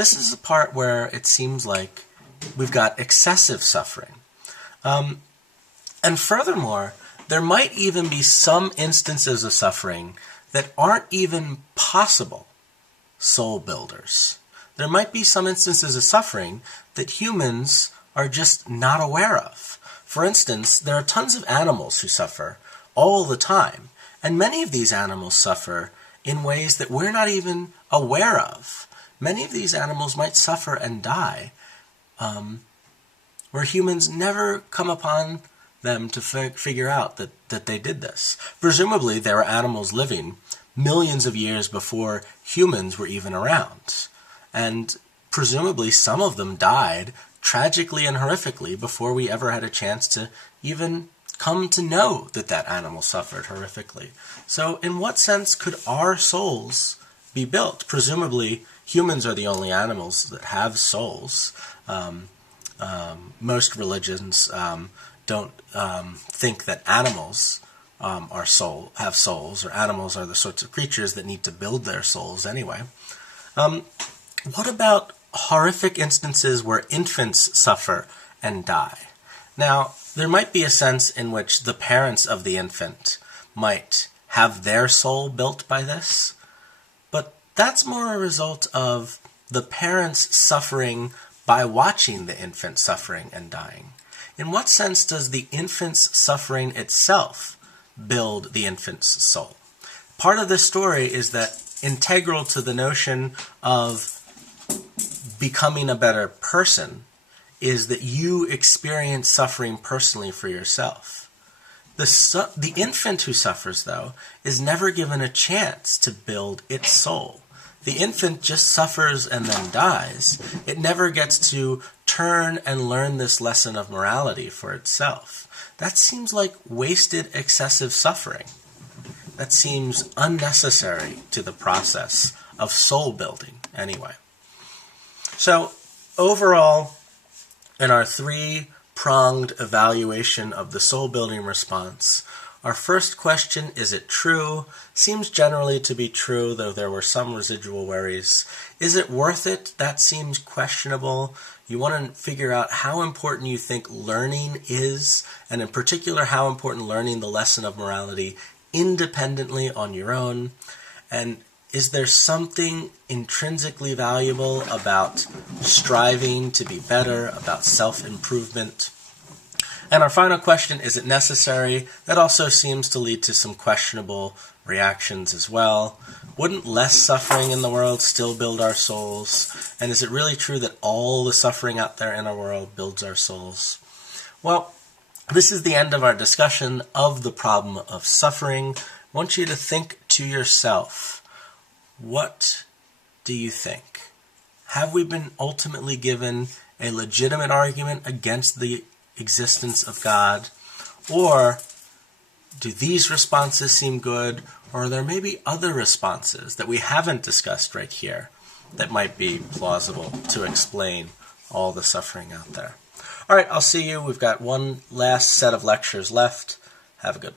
this is the part where it seems like we've got excessive suffering. And furthermore, there might even be some instances of suffering that aren't even possible soul builders. There might be some instances of suffering that humans are just not aware of. For instance, there are tons of animals who suffer all the time, and many of these animals suffer in ways that we're not even aware of. Many of these animals might suffer and die, where humans never come upon them to figure out that they did this. Presumably, there were animals living millions of years before humans were even around. And presumably, some of them died tragically and horrifically before we ever had a chance to even come to know that that animal suffered horrifically. So in what sense could our souls be built? Presumably, humans are the only animals that have souls. Most religions don't think that animals have souls, or animals are the sorts of creatures that need to build their souls anyway. What about horrific instances where infants suffer and die? Now, there might be a sense in which the parents of the infant might have their soul built by this, but that's more a result of the parents suffering by watching the infant suffering and dying. In what sense does the infant's suffering itself build the infant's soul? Part of this story is that integral to the notion of becoming a better person is that you experience suffering personally for yourself. The infant who suffers, though, is never given a chance to build its soul. The infant just suffers and then dies. It never gets to turn and learn this lesson of morality for itself. That seems like wasted, excessive suffering. That seems unnecessary to the process of soul building, anyway. So, overall, in our three-pronged evaluation of the soul-building response, our first question, is it true? Seems generally to be true, though there were some residual worries. Is it worth it? That seems questionable. You want to figure out how important you think learning is, and in particular, how important learning the lesson of morality independently on your own. And is there something intrinsically valuable about striving to be better, about self-improvement? And our final question, is it necessary? That also seems to lead to some questionable reactions as well. Wouldn't less suffering in the world still build our souls? And is it really true that all the suffering out there in our world builds our souls? Well, this is the end of our discussion of the problem of suffering. I want you to think to yourself, what do you think? Have we been ultimately given a legitimate argument against the existence of God? Or do these responses seem good? Or are there maybe other responses that we haven't discussed right here that might be plausible to explain all the suffering out there? All right, I'll see you. We've got one last set of lectures left. Have a good one.